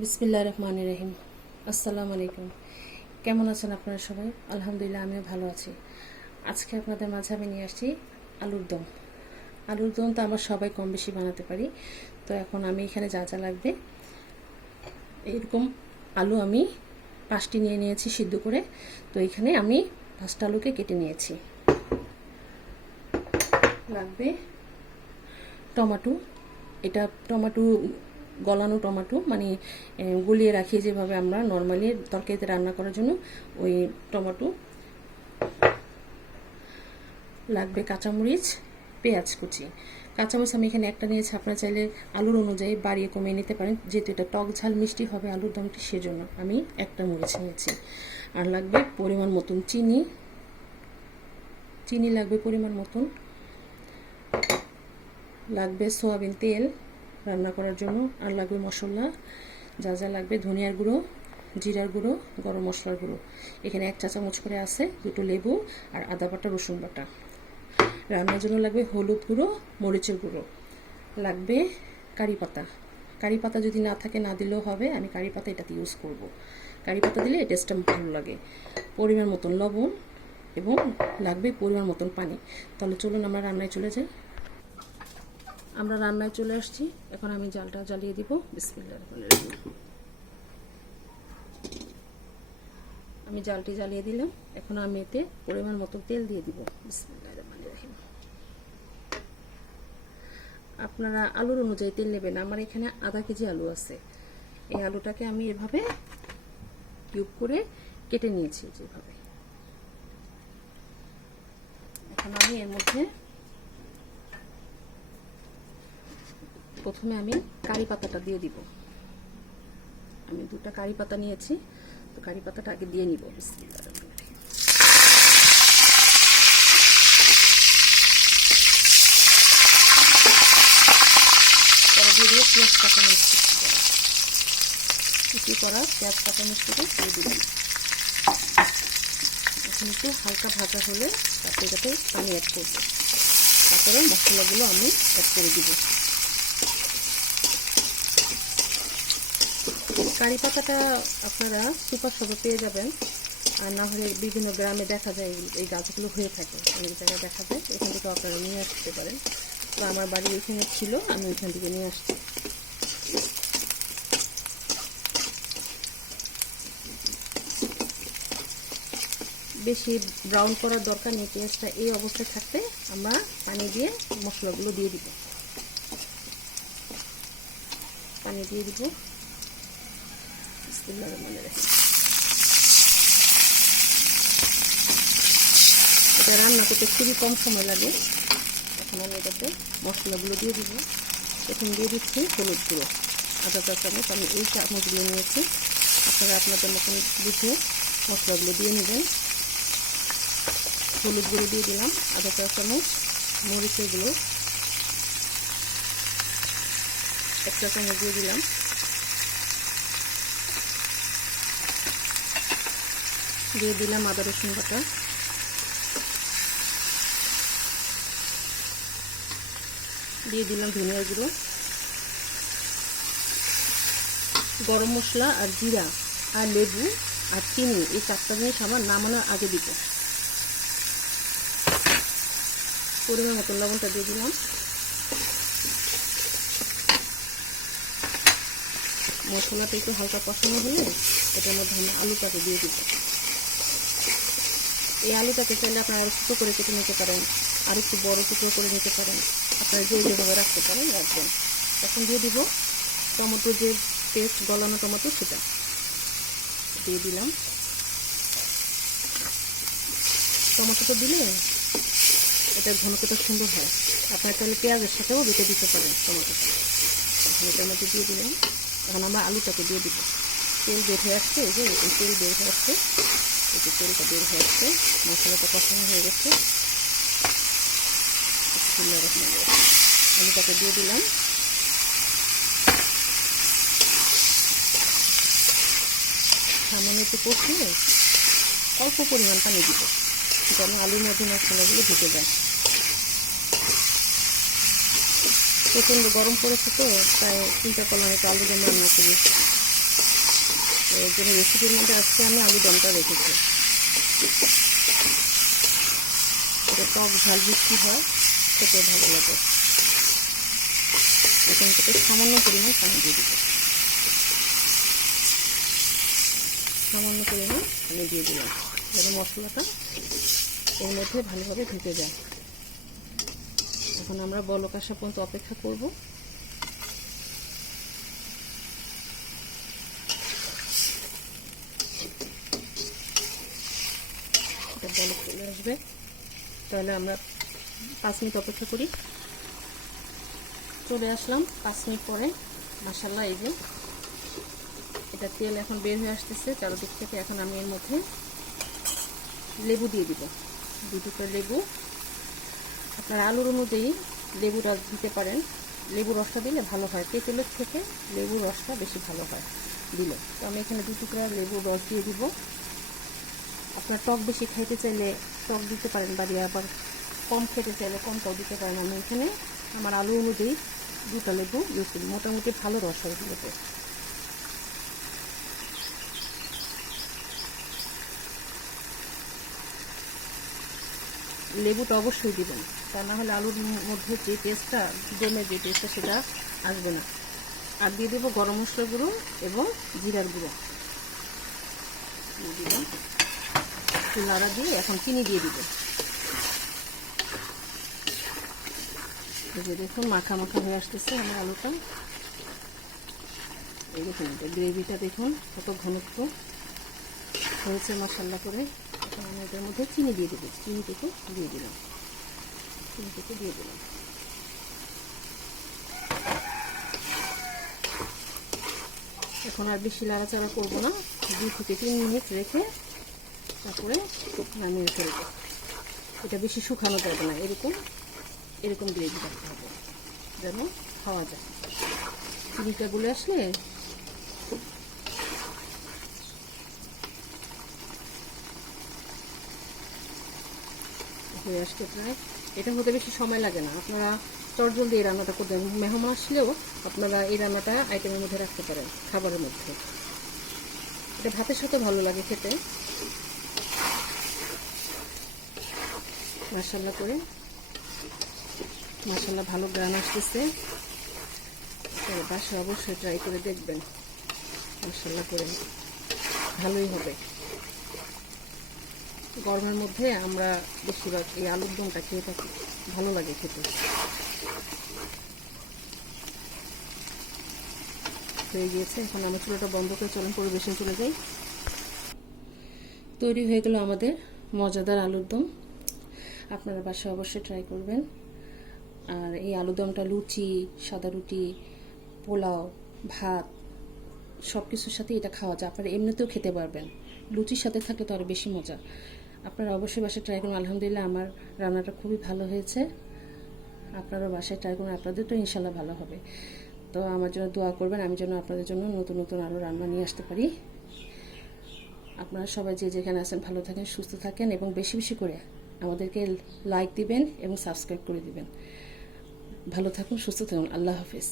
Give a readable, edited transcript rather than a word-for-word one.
বিসমিল্লাহির রহমানির রহিম। আসসালামু আলাইকুম। কেমন আছেন আপনারা সবাই? আলহামদুলিল্লাহ, আমিও ভালো আছি। আজকে আপনাদের মাঝে আমি নিয়ে আসছি আলুর দম। আলুর দম তো আমরা সবাই কম বেশি বানাতে পারি। তো এখন আমি এখানে যা যা লাগবে, এরকম আলু আমি 5টি নিয়ে নিয়েছি সিদ্ধ করে। তো এখানে আমি 5টা আলুকে কেটে নিয়েছি। লাগবে টমেটো। এটা টমেটো গলানো টমেটো, মানে গলিয়ে রাখি যেভাবে আমরা নর্মালি তরকারিতে রান্না করার জন্য ওই টমেটো। লাগবে কাঁচামরিচ, পেঁয়াজ কুচি। কাঁচামরিচ আমি এখানে একটা নিয়েছি, আপনারা চাইলে আলুর অনুযায়ী বাড়িয়ে কমিয়ে নিতে পারেন। যেহেতু এটা টক ঝাল মিষ্টি হবে আলুর দমটি, সেজন্য আমি একটা মরিচ নিয়েছি। আর লাগবে পরিমাণ মতন চিনি, লাগবে পরিমাণ মতন। লাগবে সয়াবিন তেল রান্না করার জন্য। আর লাগবে মশলা, যা যা লাগবে: ধনিয়ার গুঁড়ো, জিরার গুঁড়ো, গরম মশলার গুঁড়ো। এখানে 1 চা চামচ করে আছে, 2টো লেবু আর আদা বাটা, রসুন বাটা। রান্নার জন্য লাগবে হলুদ গুঁড়ো, মরিচের গুঁড়ো। লাগবে কারি পাতা। কারি পাতা যদি না থাকে না দিলেও হবে, আমি কারি পাতা এটাতে ইউজ করব। কারি পাতা দিলে এই টেস্টটা ভালো লাগে। পরিমাণ মতন লবণ এবং লাগবে পরিমাণ মতন পানি। তাহলে চলুন আমরা রান্নায় চলে যাই। আমরা রান্নায় চলে আসছি। এখন আমি জালটা জ্বালিয়ে দিব। বিসমিল্লাহির রহমানির রহিম। আমি জালটি জ্বালিয়ে দিলাম। এখন আমি এতে পরিমাণ মতো তেল দিয়ে দিব। বিসমিল্লাহির রহমানির রহিম। আপনারা আলুর অনুযায়ী তেল নেবেন। আমার এখানে আধা কেজি আলু আছে। এই আলুটাকে আমি এভাবে কিউব করে কেটে নিয়েছি যেভাবে। এখন আমি এর মধ্যে প্রথমে আমি কারি পাতাটা দিয়ে দিব। আমি 2টা কারি পাতা নিয়েছি, তো কারি পাতাটা আগে দিয়ে নিব। বিসমিল্লাহির রহমানির রহিম। পরে দিয়ে দিয়ে পেঁয়াজ কাটা মিষ্টি কুচি করা পেঁয়াজ কাটা মিষ্টিটা দিয়ে দিলাম। এখন একটু হালকা ভাজা হলে তাতে যাতে পানি অ্যাড করবো। তারপরে মশলাগুলো আমি অ্যাড করে দিব। কারি পাতাটা আপনারা সুপার শপে পেয়ে যাবেন, আর না হলে বিভিন্ন গ্রামে দেখা যায় এই গাছগুলো হয়ে থাকে, অনেক জায়গায় দেখা যায়। এখান থেকে আপনারা নিয়ে আসতে পারেন। তো আমার বাড়ির এখানে ছিল, আমি ওইখান থেকে নিয়ে আসছি। বেশি ব্রাউন করার দরকার নেই। পেঁয়াজটা এই অবস্থায় থাকতে আমরা পানি দিয়ে মশলাগুলো দিয়ে দিব। পানি দিয়ে দিব। বিসমিল্লাহির রহমানির রহিম। এটা রান্না করতে খুবই কম সময় লাগে। এখন আমি এটাতে মশলাগুলো দিয়ে দিব। এখন দিয়ে দিচ্ছি হলুদ গুঁড়ো, আধা চা চামচ। আমি এই চামচগুলো নিয়েছি, আপনারা আপনাদের মতন বুঝে মশলাগুলো দিয়ে নেবেন। হলুদ গুঁড়ো দিয়ে দিলাম আধা চা চামচ। মরিচের গুঁড়ো 1 চা চামচ দিয়ে দিলাম। দিয়ে দিলাম আদা রসুন বাটা। দিয়ে দিলাম ধনিয়ার গুঁড়ো, গরম মশলা আর জিরা আর লেবু আর চিনি, এই 4টা জিনিস আমার নামানোর আগে দিব। পরিমাণ মতো লবণটা দিয়ে দিলাম। মশলাটা একটু হালকা কষানো হলে এটার মধ্যে আমি আলুটাকে দিয়ে দিব। এই আলুটাকে চাইলে আপনারা আরো ছোটো করে কেটে নিতে পারেন, আর একটু বড় টুকরো করে নিতে পারেন, আপনারা যেভাবে রাখতে পারেন রাখবেন। এখন দিয়ে দিব টমেটো, যে পেস্ট গলানো টমেটো, সেটা দিয়ে দিলাম। টমেটোটা দিলে এটার ঘনত্বটা সুন্দর হয়। আপনারা চাইলে পেঁয়াজের সাথেও বেটে দিতে পারেন টমেটোটা। এখানে টমেটো দিয়ে দিলাম। এখন আমরা আলুটাকে দিয়ে দিব। তেল বের হয়ে আসছে, এই যে এরকম তেল বের হয়ে আসছে, এই যে তেলটা বের হয়ে আসছে, মশলাটা কষানো হয়ে গেছে। আলুটাকে দিয়ে দিলাম। সামান্য একটু কষিয়ে অল্প পরিমাণ পানি দিব, যেন আলুর মধ্যে মশলাগুলো ঢুকে যায়। প্রচণ্ড গরম পড়েছে, তো তাই চিন্তা করলাম একটু আলুর দম রান্না করি। এর জন্য রেসিপির মধ্যে আজকে আমি আলুদমটা রেখেছি। এটা টক ঝাল মিষ্টি হয়, খেতে ভালো লাগে। এখন থেকে সামান্য পরিমাণ পানি দিয়ে দিব, সামান্য পরিমাণ পানি দিয়ে দিলাম যেন মশলাটা এর মধ্যে ভালোভাবে ঢুকে যায়। এখন আমরা বলক আসা পর্যন্ত অপেক্ষা করব। এটা বলক চলে আসবে, তাহলে আমরা 5 মিনিট অপেক্ষা করি। চলে আসলাম 5 মিনিট পরে। মাশাআল্লাহ, এই যে এটা তেল এখন বের হয়ে আসতেছে চারদিক থেকে। এখন আমি এর মধ্যে লেবু দিয়ে দিব, 2 টুকরা লেবু। আপনারা আলুর অনুযায়ী লেবু রস দিতে পারেন, লেবু রসটা দিলে ভালো হয়, তেঁতুলের থেকে লেবুর রসটা বেশি ভালো হয় দিলে। তো আমি এখানে 2 টুকরা লেবুর রস দিয়ে দিব। আপনারা টক বেশি খাইতে চাইলে টক দিতে পারেন, বাড়ি আবার কম খেতে চাইলে কমটাও দিতে পারেন। আমি এখানে আমার আলু অনুযায়ী 2টা লেবু ইউজ করি, মোটামুটি ভালো রস হয় এগুলোতে। লেবুটা অবশ্যই দিবেন, তা না হলে আলুর মধ্যে যে টেস্টটা, দমের যে টেস্টটা সেটা আসবে না। আর দিয়ে দেবো গরম মশলা গুঁড়ো এবং জিরার গুঁড়ো দিয়ে দিলাম। নাড়া দিয়ে এখন চিনি দিয়ে দিব। এই যে দেখুন মাখা মাখা হয়ে আসতেছে আমার আলুটা। এই দেখুন গ্রেভিটা দেখুন কত ঘনত্ব হয়েছে মাশাআল্লাহ করে। এখন আমি এটার মধ্যে চিনি দিয়ে দেবো, চিনিটুকু দিয়ে দিলাম, চিনিটুকু দিয়ে দিলাম। এখন আর বেশি নাড়াচাড়া করবো না, 2 থেকে 3 মিনিট রেখে তারপরে নামিয়ে ফেলবো। এটা বেশি শুকানো যাবে না, এরকম এরকম গ্রেভি রাখতে হবে যেন খাওয়া যায়। চিনিটা গুলে আসলে হয়ে আসতে প্রায়। এটা হতে বেশি সময় লাগে না, আপনারা চটজলদি এই রান্নাটা করবেন। মেহমান আসলেও আপনারা এই রান্নাটা আইটেমের মধ্যে রাখতে পারেন, খাবারের মধ্যে। এটা ভাতের সাথে ভালো লাগে খেতে। মাশাআল্লাহ করে, মাশাআল্লাহ ভালো গ্রান আসতেছে। বাসায় অবশ্যই ট্রাই করে দেখবেন, মাশাআল্লাহ করে ভালোই হবে। গরমের মধ্যে আমরা বেশিরভাগ এই আলুর দমটা খেয়ে থাকি, ভালো লাগে খেতে। হয়ে গিয়েছে, এখন আমি চুলাটা বন্ধ করে চলেন পরিবেশন চলে যাই। তৈরি হয়ে গেল আমাদের মজাদার আলুর দম। আপনারা বাসায় অবশ্যই ট্রাই করবেন। আর এই আলুর দমটা লুচি, সাদা রুটি, পোলাও, ভাত সব কিছুর সাথে এটা খাওয়া যায়। আপনারা এমনিতেও খেতে পারবেন, লুচির সাথে থাকলে তো আরও বেশি মজা। আপনারা অবশ্যই বাসায় ট্রাই করুন। আলহামদুলিল্লাহ আমার রান্নাটা খুবই ভালো হয়েছে। আপনারাও বাসায় ট্রাই করুন, আপনাদের তো ইনশাল্লাহ ভালো হবে। তো আমার জন্য দোয়া করবেন, আমি যেন আপনাদের জন্য নতুন নতুন আরও রান্না নিয়ে আসতে পারি। আপনারা সবাই যে যেখানে আছেন ভালো থাকেন, সুস্থ থাকেন এবং বেশি বেশি করে আমাদেরকে লাইক দিবেন এবং সাবস্ক্রাইব করে দিবেন। ভালো থাকুন, সুস্থ থাকুন। আল্লাহ হাফিজ।